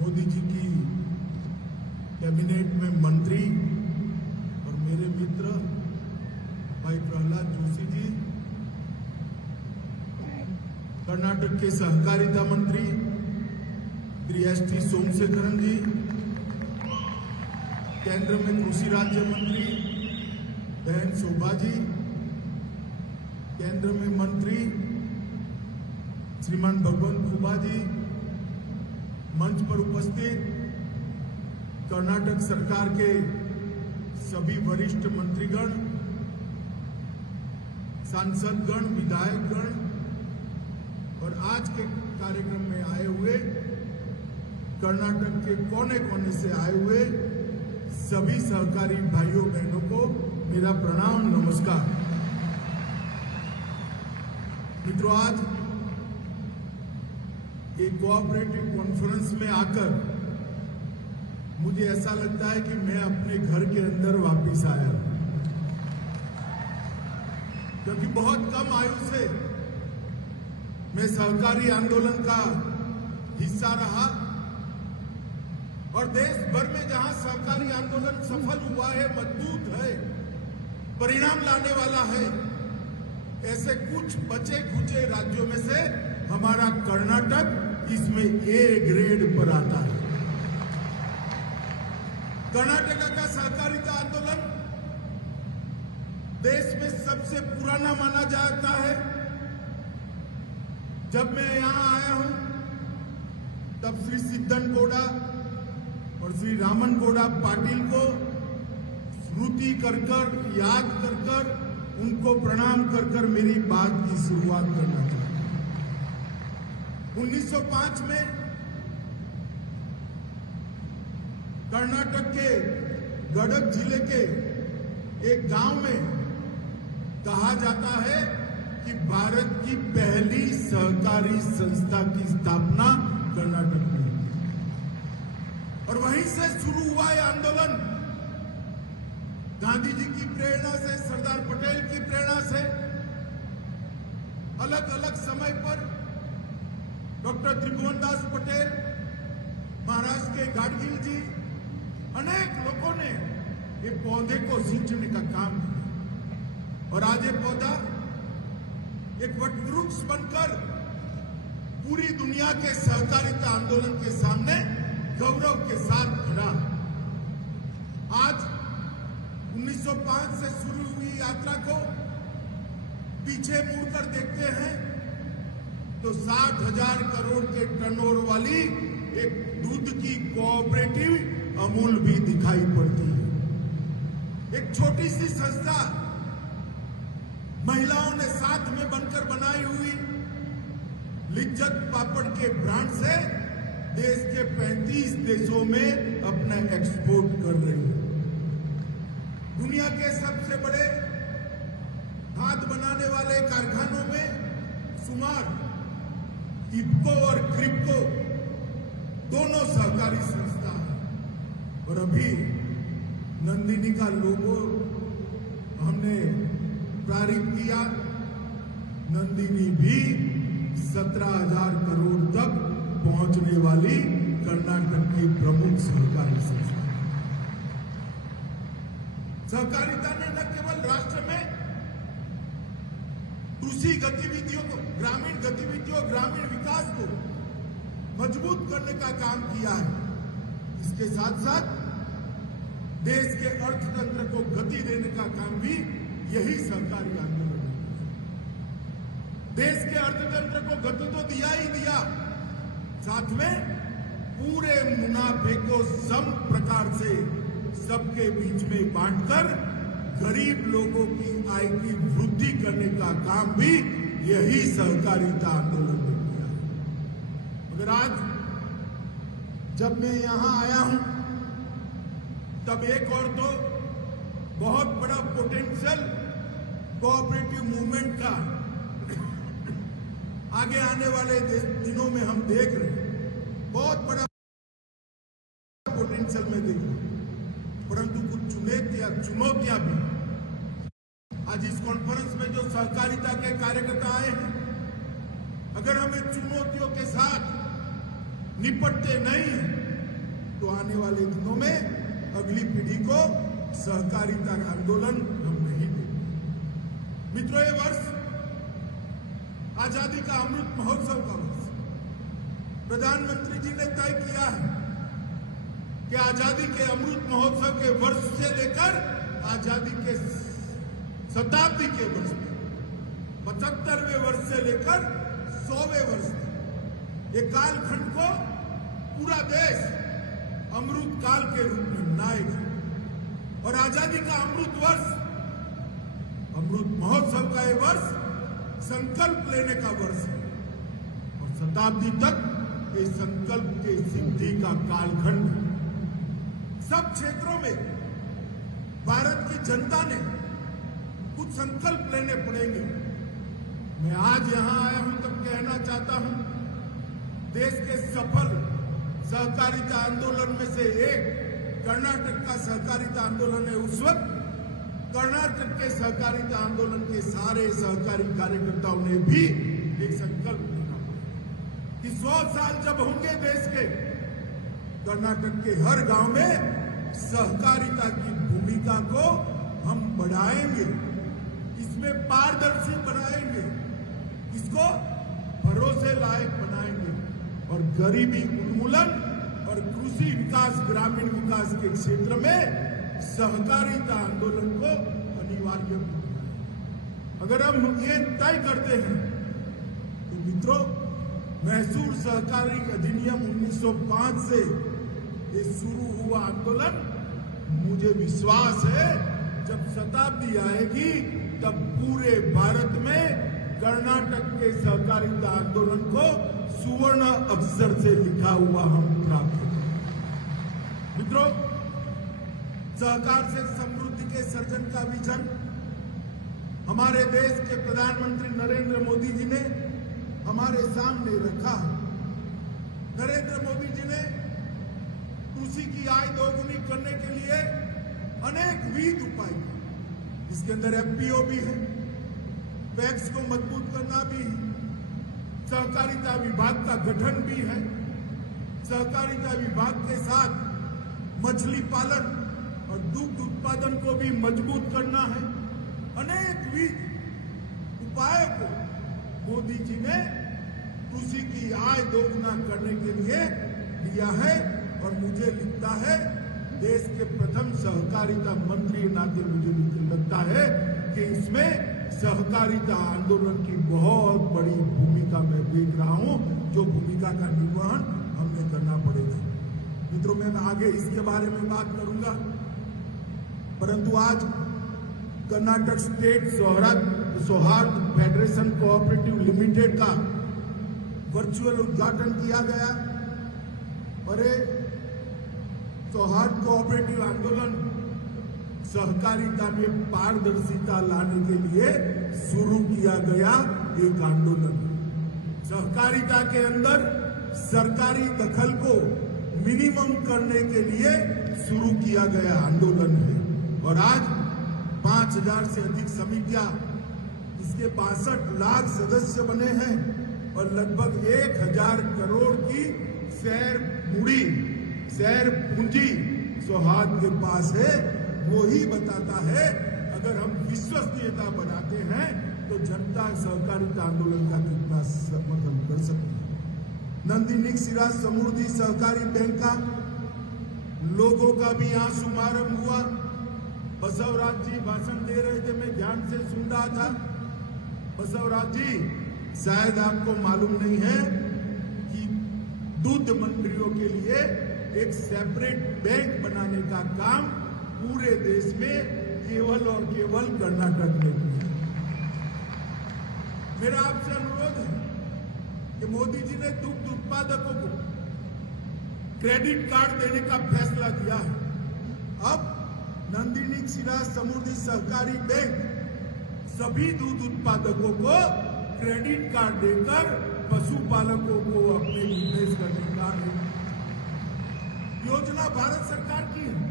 मोदी जी की कैबिनेट में मंत्री और मेरे मित्र भाई प्रहलाद जोशी जी, कर्नाटक के सहकारिता मंत्री श्री एस.टी. सोमशेखरन जी, केंद्र में कृषि राज्य मंत्री बहन शोभा जी, केंद्र में मंत्री श्रीमान भगवंत खुबा जी, मंच पर उपस्थित कर्नाटक सरकार के सभी वरिष्ठ मंत्रीगण, सांसदगण, विधायकगण और आज के कार्यक्रम में आए हुए कर्नाटक के कोने कोने से आए हुए सभी सहकारी भाइयों बहनों को मेरा प्रणाम, नमस्कार। मित्रों, आज एक कोऑपरेटिव कॉन्फ्रेंस में आकर मुझे ऐसा लगता है कि मैं अपने घर के अंदर वापस आया, क्योंकि बहुत कम आयु से मैं सहकारी आंदोलन का हिस्सा रहा और देश भर में जहां सहकारी आंदोलन सफल हुआ है, मजबूत है, परिणाम लाने वाला है, ऐसे कुछ बचे खुचे राज्यों में से हमारा कर्नाटक इसमें ए ग्रेड पर आता है। कर्नाटक का सहकारिता आंदोलन देश में सबसे पुराना माना जाता है। जब मैं यहां आया हूं तब श्री सिद्धन गौड़ा और श्री रामन गौड़ा पाटिल को स्मृति कर याद कर उनको प्रणाम कर मेरी बात की शुरुआत करना चाहता हूं। 1905 में कर्नाटक के गडक जिले के एक गांव में कहा जाता है कि भारत की पहली सहकारी संस्था की स्थापना कर्नाटक में, और वहीं से शुरू हुआ यह आंदोलन। गांधी जी की प्रेरणा से, सरदार पटेल की प्रेरणा से अलग अलग समय पर डॉक्टर त्रिभुवन दास पटेल, महाराष्ट्र के गाडगिल जी, अनेक लोगों ने ये पौधे को सींचने का काम किया और आज ये पौधा एक वटवृक्ष बनकर पूरी दुनिया के सहकारिता आंदोलन के सामने गौरव के साथ खड़ा। आज 1905 से शुरू हुई यात्रा को पीछे मुड़कर देखते हैं तो 60,000 करोड़ के टर्नओवर वाली एक दूध की कोऑपरेटिव अमूल भी दिखाई पड़ती है। एक छोटी सी संस्था महिलाओं ने साथ में बनकर बनाई हुई लिज्जत पापड़ के ब्रांड से देश के 35 देशों में अपना एक्सपोर्ट कर रही है। दुनिया के सबसे बड़े खाद बनाने वाले कारखानों में शुमार इफ्को और क्रिप्को दोनों सहकारी संस्था है। और अभी नंदिनी का लोगो हमने पारित किया। नंदिनी भी 17,000 करोड़ तक पहुंचने वाली कर्नाटक की प्रमुख सहकारी संस्था। सहकारिता ने न केवल राष्ट्र में कृषि गतिविधियों को, ग्रामीण गतिविधियों, ग्रामीण विकास को मजबूत करने का काम किया है, इसके साथ साथ देश के अर्थतंत्र को गति देने का काम भी यही सहकारी आंदोलन है। देश के अर्थतंत्र को गति तो दिया ही दिया, साथ में पूरे मुनाफे को सम प्रकार से सबके बीच में बांटकर गरीब लोगों की आय की वृद्धि करने का काम भी यही सहकारिता आंदोलन ने किया। मगर आज जब मैं यहां आया हूं तब एक और तो बहुत बड़ा पोटेंशियल कोऑपरेटिव मूवमेंट का आगे आने वाले दिनों में हम देख रहे हैं, बहुत बड़ा पोटेंशियल में देख रहे हैं, परंतु कुछ चुनौतियां भी। आज इस कॉन्फ्रेंस में जो सहकारिता के कार्यकर्ता आए हैं, अगर हम इन चुनौतियों के साथ निपटते नहीं तो आने वाले दिनों में अगली पीढ़ी को सहकारिता का आंदोलन हम नहीं देंगे। मित्रों, ये वर्ष आजादी का अमृत महोत्सव का वर्ष। प्रधानमंत्री जी ने तय किया है कि आजादी के अमृत महोत्सव के वर्ष से लेकर आजादी के शताब्दी के वर्ष तक, 75वें वर्ष से लेकर 100वें वर्ष तक ये कालखंड को पूरा देश अमृत काल के रूप में मनाएगा। और आजादी का अमृत वर्ष, अमृत महोत्सव का ये वर्ष संकल्प लेने का वर्ष है और शताब्दी तक ये संकल्प के सिद्धि का कालखंड है। सब क्षेत्रों में भारत की जनता ने कुछ संकल्प लेने पड़ेंगे। मैं आज यहां आया हूं तब कहना चाहता हूं, देश के सफल सहकारिता आंदोलन में से एक कर्नाटक का सहकारिता आंदोलन है। उस वक्त कर्नाटक के सहकारिता आंदोलन के सारे सहकारी कार्यकर्ताओं ने भी एक संकल्प लेना पड़ा कि 100 साल जब होंगे देश के, कर्नाटक के हर गांव में सहकारिता की भूमिका को हम बढ़ाएंगे, इसमें पारदर्शी बनाएंगे, इसको भरोसे लायक बनाएंगे और गरीबी उन्मूलन और कृषि विकास, ग्रामीण विकास के क्षेत्र में सहकारिता आंदोलन को अनिवार्य बनाएंगे। अगर हम ये तय करते हैं तो मित्रों, मैसूर सहकारी अधिनियम 1905 से ये शुरू हुआ आंदोलन, मुझे विश्वास है जब शताब्दी आएगी तब पूरे भारत में कर्नाटक के सहकारिता आंदोलन को सुवर्ण अक्षर से लिखा हुआ हम प्राप्त करेंगे। मित्रों, सहकार से समृद्धि के सर्जन का विजन हमारे देश के प्रधानमंत्री नरेंद्र मोदी जी ने हमारे सामने रखा। नरेंद्र मोदी जी ने कृषि की आय दोगुनी करने के लिए अनेक विध उपाय किए। इसके अंदर एफपीओ भी है, पैक्स को मजबूत करना भी है, सहकारिता विभाग का गठन भी है, सहकारिता विभाग के साथ मछली पालन और दुग्ध उत्पादन को भी मजबूत करना है। अनेक विध उपायों को मोदी जी ने कृषि की आय दोगुना करने के लिए लिया है और मुझे लगता है देश के प्रथम सहकारिता मंत्री नाते मुझे लगता है कि इसमें सहकारिता आंदोलन की बहुत बड़ी भूमिका मैं देख रहा हूं, जो भूमिका का निर्वहन हमने करना पड़ेगा। मित्रों, मैं आगे इसके बारे में बात करूंगा, परंतु आज कर्नाटक स्टेट सौहार्द फेडरेशन कोऑपरेटिव लिमिटेड का वर्चुअल उद्घाटन किया गया और सौहार्द कोऑपरेटिव आंदोलन सहकारिता में पारदर्शिता लाने के लिए शुरू किया गया एक आंदोलन। सहकारिता के अंदर सरकारी दखल को मिनिमम करने के लिए शुरू किया गया आंदोलन है और आज 5000 से अधिक समितियां, इसके 62 लाख सदस्य बने हैं और लगभग 1000 करोड़ की शेयर पूंजी सौहार्द के पास है। वो ही बताता है अगर हम विश्वसनीयता बनाते हैं तो जनता सहकारिता आंदोलन का कितना समर्थन कर सकती है। नंदिनी क्षीरा समृद्धि सहकारी बैंक का लोगों का भी यहाँ शुभारंभ हुआ। बसवराज जी भाषण दे रहे थे, मैं ध्यान से सुन रहा था। बसवराज जी, शायद आपको मालूम नहीं है कि दूध मंडियों के लिए एक सेपरेट बैंक बनाने का काम पूरे देश में केवल और केवल कर्नाटक ने किया। मेरा आपसे अनुरोध है कि मोदी जी ने दुग्ध उत्पादकों को क्रेडिट कार्ड देने का फैसला किया है। अब नंदिनी क्षीरा समृद्धि सहकारी बैंक सभी दूध उत्पादकों को क्रेडिट कार्ड देकर पशुपालकों को अपने निवेश करने का योजना भारत सरकार की है।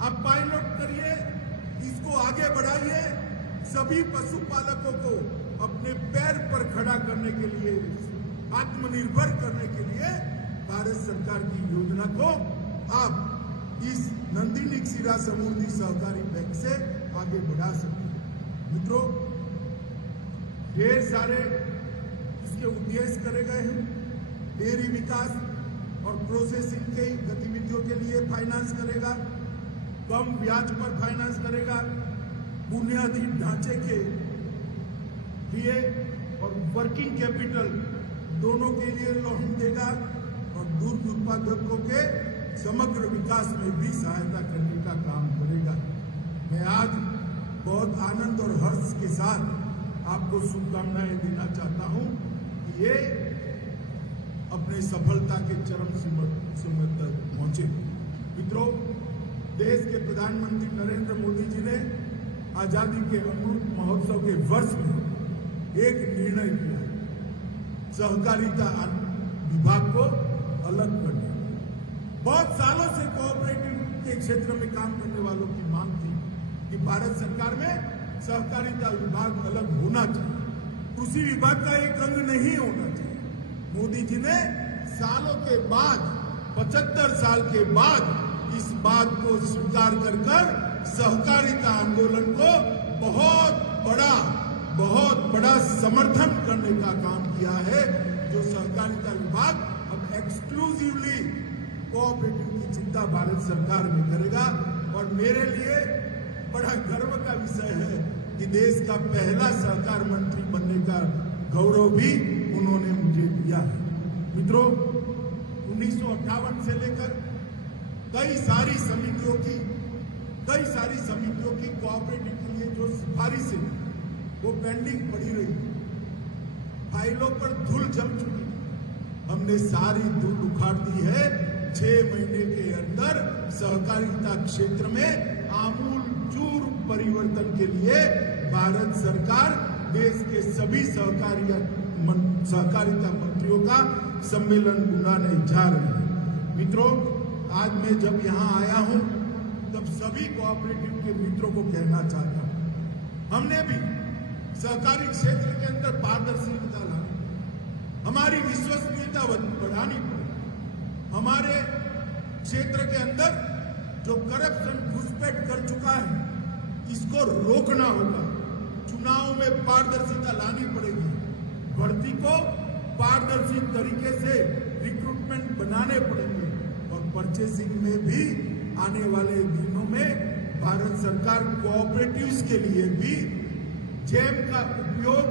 आप पायलट करिए, इसको आगे बढ़ाइए, सभी पशुपालकों को अपने पैर पर खड़ा करने के लिए, आत्मनिर्भर करने के लिए भारत सरकार की योजना को आप इस नंदिनी क्षीरा समृद्धि सहकारी बैंक से आगे बढ़ा सकते हैं। मित्रों, ढेर सारे इसके उद्देश्य करे गए हैं। डेयरी विकास और प्रोसेसिंग की गतिविधियों के लिए फाइनेंस करेगा, कम ब्याज पर फाइनेंस करेगा, बुनियादी ढांचे के लिए और वर्किंग कैपिटल दोनों के लिए लोन देगा और दूध उत्पादकों के समग्र विकास में भी सहायता करने का काम करेगा। मैं आज बहुत आनंद और हर्ष के साथ आपको शुभकामनाएं देना चाहता हूं कि ये अपने सफलता के चरम सीमा तक पहुंचे। मित्रों, देश के प्रधानमंत्री नरेंद्र मोदी जी ने आजादी के अमृत महोत्सव के वर्ष में एक निर्णय किया, सहकारिता विभाग को अलग करने। बहुत सालों से कोऑपरेटिव के क्षेत्र में काम करने वालों की मांग थी कि भारत सरकार में सहकारिता विभाग अलग होना चाहिए, कृषि विभाग का एक अंग नहीं होना चाहिए। मोदी जी ने सालों के बाद, 75 साल के बाद इस बात को स्वीकार कर सहकारिता आंदोलन को बहुत बड़ा समर्थन करने का काम किया है, जो सहकारिता विभाग अब एक्सक्लूसिवली कोऑपरेटिव की चिंता भारत सरकार में करेगा। और मेरे लिए बड़ा गर्व का विषय है कि देश का पहला सहकार मंत्री बनने का गौरव भी उन्होंने मुझे दिया है। मित्रों, 1958 से लेकर कई सारी समितियों की कोऑपरेटिव के लिए जो सिफारिशें वो पेंडिंग पड़ी रही, फाइलों पर धूल जम चुकी। हमने सारी धूल उखाड़ दी है। 6 महीने के अंदर सहकारिता क्षेत्र में आमूल चूर परिवर्तन के लिए भारत सरकार देश के सभी सहकारिता मंत्रियों का सम्मेलन बुलाने जा रही है। मित्रों, आज मैं जब यहाँ आया हूँ तब सभी कोऑपरेटिव के मित्रों को कहना चाहता हूँ, हमने भी सहकारी क्षेत्र के अंदर पारदर्शिता लानी, हमारी विश्वसनीयता बढ़ानी पड़ेगी। हमारे क्षेत्र के अंदर जो करप्शन घुसपैठ कर चुका है, इसको रोकना होगा। चुनाव में पारदर्शिता लानी पड़ेगी। भर्ती को पारदर्शी तरीके से रिक्रूटमेंट बनाने पड़ेंगे और परचेसिंग में भी आने वाले दिनों में भारत सरकार कोऑपरेटिव्स के लिए भी जैम का उपयोग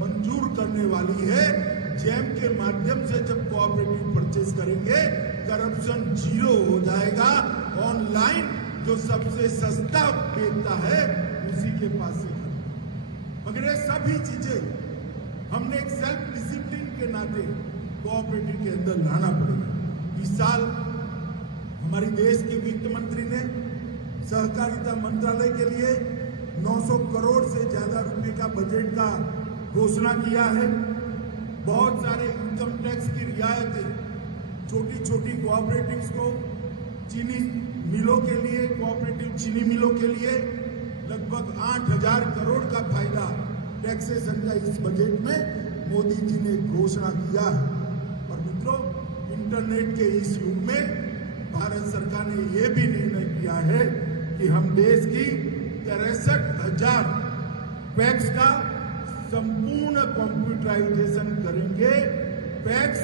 मंजूर करने वाली है। जैम के माध्यम से जब कोऑपरेटिव परचेस करेंगे, करप्शन जीरो हो जाएगा। ऑनलाइन जो सबसे सस्ता बेचता है उसी के पास से, मगर ये सभी चीजें हमने एक सेल्फ डिसिप्लिन के नाते कोऑपरेटिव के अंदर लाना पड़ेगा। इस साल हमारी देश के वित्त मंत्री ने सहकारिता मंत्रालय के लिए 900 करोड़ से ज्यादा रुपए का बजट का घोषणा किया है। बहुत सारे इनकम टैक्स की रियायतें छोटी कोऑपरेटिव्स को, चीनी मिलों के लिए, कोऑपरेटिव चीनी मिलों के लिए लगभग 8,000 करोड़ का फायदा टैक्सेशन का इस बजट में मोदी जी ने घोषणा किया है। और मित्रों, इंटरनेट के इस युग में भारत सरकार ने यह भी निर्णय किया है कि हम देश की 63,000 पैक्स का संपूर्ण कंप्यूटराइजेशन करेंगे। PACS,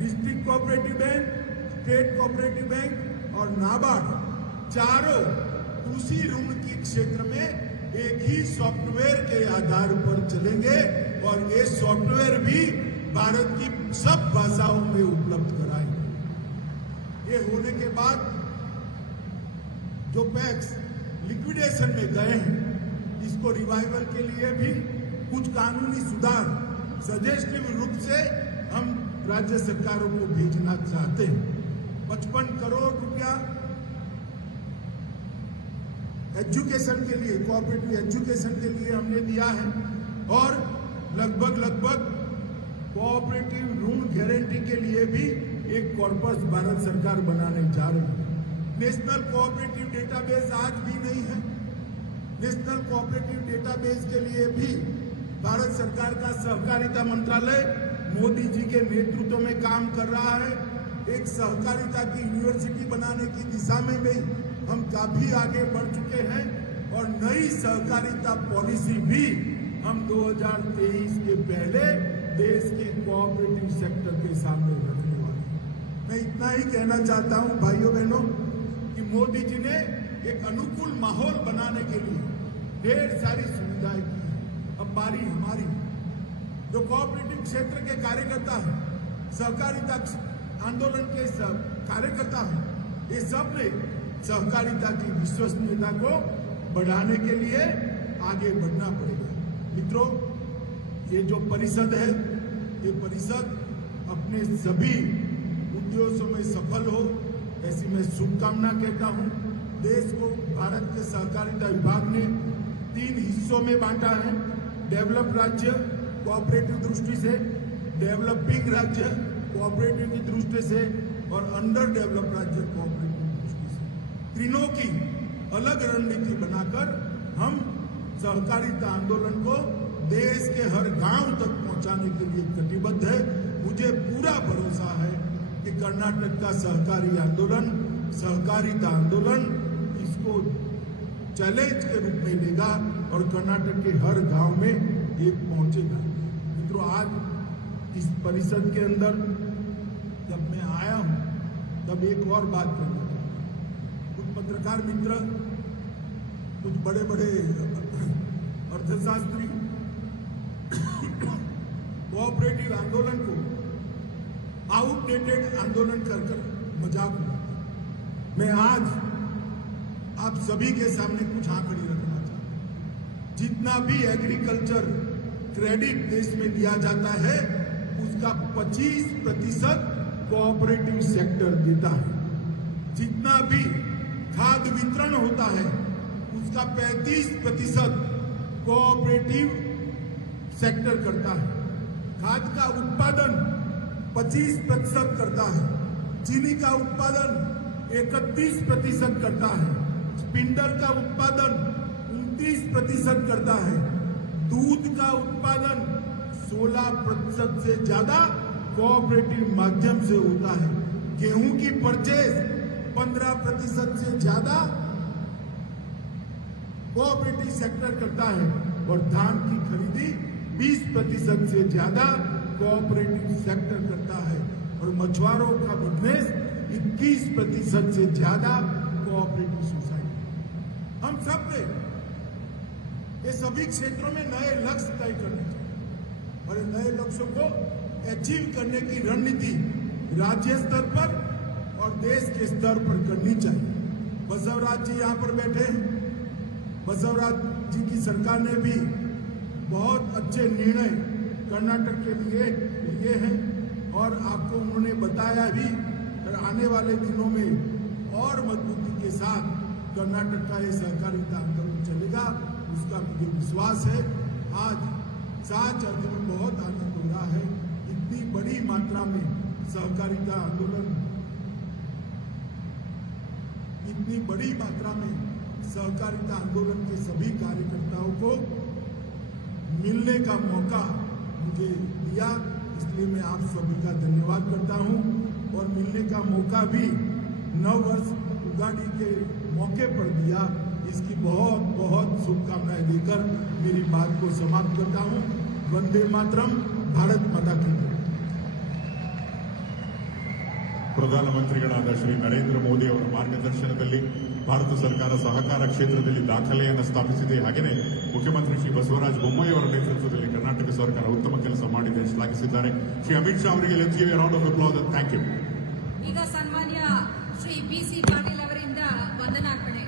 district cooperative bank, state cooperative bank और नाबार्ड चारों कृषि ऋण के क्षेत्र में एक ही सॉफ्टवेयर के आधार पर चलेंगे और ये सॉफ्टवेयर भी भारत की सब भाषाओं में उपलब्ध कराएंगे। ये होने के बाद जो पैक्स लिक्विडेशन में गए हैं, इसको रिवाइवल के लिए भी कुछ कानूनी सुधार सजेस्टिव रूप से हम राज्य सरकारों को भेजना चाहते हैं। 55 करोड़ रुपया एजुकेशन के लिए, कोऑपरेटिव एजुकेशन के लिए हमने दिया है और लगभग कोऑपरेटिव ऋण गारंटी के लिए भी एक कॉर्पस भारत सरकार बनाने जा रही है। नेशनल कोऑपरेटिव डेटाबेस आज भी नहीं है। नेशनल कोऑपरेटिव डेटाबेस के लिए भी भारत सरकार का सहकारिता मंत्रालय मोदी जी के नेतृत्व में काम कर रहा है। एक सहकारिता की यूनिवर्सिटी बनाने की दिशा में भी हम काफी आगे बढ़ चुके हैं और नई सहकारिता पॉलिसी भी हम 2023 के पहले देश के कोऑपरेटिव सेक्टर के सामने रखने वाले हैं। मैं इतना ही कहना चाहता हूं भाइयों बहनों कि मोदी जी ने एक अनुकूल माहौल बनाने के लिए ढेर सारी सुविधाएं की हैं। अब बारी हमारी, जो कोऑपरेटिव क्षेत्र के कार्यकर्ता हैं, सहकारिता आंदोलन के कार्यकर्ता हैं, ये सब ने सहकारिता की विश्वसनीयता को बढ़ाने के लिए आगे बढ़ना पड़ेगा। मित्रों, ये जो परिषद है, ये परिषद अपने सभी उद्देश्यों में सफल हो, ऐसी मैं शुभकामना कहता हूं। देश को भारत के सहकारिता विभाग ने 3 हिस्सों में बांटा है। डेवलप राज्य कोऑपरेटिव दृष्टि से, डेवलपिंग राज्य कोऑपरेटिव की दृष्टि से और अंडर डेवलप राज्य कोऑपरेटिव दृष्टि से, तीनों की अलग रणनीति बनाकर हम सहकारिता आंदोलन को देश के हर गांव तक पहुंचाने के लिए कटिबद्ध है। मुझे पूरा भरोसा है कि कर्नाटक का सहकारी आंदोलन, सहकारिता आंदोलन इसको चैलेंज के रूप में लेगा और कर्नाटक के हर गांव में ये पहुंचेगा। मित्रों, आज इस परिषद के अंदर जब मैं आया हूं तब एक और बात करना चाहता हूं। कुछ पत्रकार मित्र, कुछ बड़े बड़े अर्थशास्त्री कोऑपरेटिव आंदोलन को आउटडेटेड आंदोलन कर मजाक उड़ाते। मैं आज आप सभी के सामने कुछ आंकड़े रखना चाहता हूं। जितना भी एग्रीकल्चर क्रेडिट देश में दिया जाता है उसका 25% कोऑपरेटिव सेक्टर देता है। जितना भी खाद्य वितरण होता है उसका 35% कोऑपरेटिव सेक्टर करता है। खाद्य का उत्पादन 25% करता है। चीनी का उत्पादन 31% करता है। स्पिंडल का उत्पादन 29% करता है। दूध का उत्पादन 16% से ज्यादा कोऑपरेटिव माध्यम से होता है। गेहूं की परचेज 15% से ज्यादा कोऑपरेटिव सेक्टर करता है और धान की खरीदी 20% से ज्यादा कोऑपरेटिव सेक्टर करता है और मछुआरों का बिजनेस 21% से ज्यादा कोऑपरेटिव सोसाइटी। हम सब ने ये सभी क्षेत्रों में नए लक्ष्य तय करने चाहिए और नए लक्ष्यों को अचीव करने की रणनीति राज्य स्तर पर और देश के स्तर पर करनी चाहिए। बसवराज जी यहाँ पर बैठे हैं। बसवराज जी की सरकार ने भी बहुत अच्छे निर्णय कर्नाटक के लिए हैं और आपको उन्होंने बताया भी आने वाले दिनों में और मजबूती के साथ कर्नाटक का ये सहकारिता आंदोलन चलेगा, उसका मुझे विश्वास है। आज साथ चलते में बहुत आनंद हो रहा है। इतनी बड़ी मात्रा में सहकारिता आंदोलन, इतनी बड़ी मात्रा में सहकारिता आंदोलन के सभी कार्यकर्ताओं को मिलने का मौका मुझे दिया, इसलिए मैं आप सभी का धन्यवाद करता हूं। और मिलने का मौका भी नव वर्ष उगाड़ी के मौके पर दिया, इसकी बहुत बहुत शुभकामनाएं देकर मेरी बात को समाप्त करता हूं। वंदे मातरम, भारत माता की जय। ಪ್ರಧಾನಮಂತ್ರಿಗಳಾದ ಶ್ರೀ ನರೇಂದ್ರ ಮೋದಿ ಅವರ ಮಾರ್ಗದರ್ಶನದಲ್ಲಿ ಭಾರತ ಸರ್ಕಾರ ಸಹಕಾರ ಕ್ಷೇತ್ರದಲ್ಲಿ ದಾಖಲೆಯನ್ನು ಸ್ಥಾಪಿಸಿದೆ. ಹಾಗೆಯೇ ಮುಖ್ಯಮಂತ್ರಿ ಶ್ರೀ ಬಸವರಾಜ ಬೊಮ್ಮಾಯಿ ಅವರ ನೇತೃತ್ವದಲ್ಲಿ ಕರ್ನಾಟಕ ಸರ್ಕಾರ ಉತ್ತಮ ಕೆಲಸ ಮಾಡಿದೆ ಶ್ಲಾಘಿಸಿದ್ದಾರೆ. ಶ್ರೀ ಅಮಿತ್ ಶಾ ಅವರಿಗೆ let's give a round of applause and thank you. ಈಗ ಸನ್ಮಾನ್ಯ ಶ್ರೀ BC ಪಾಟೀಲ್ ಅವರಿಂದ ವಂದನಾರ್ಪಣೆ.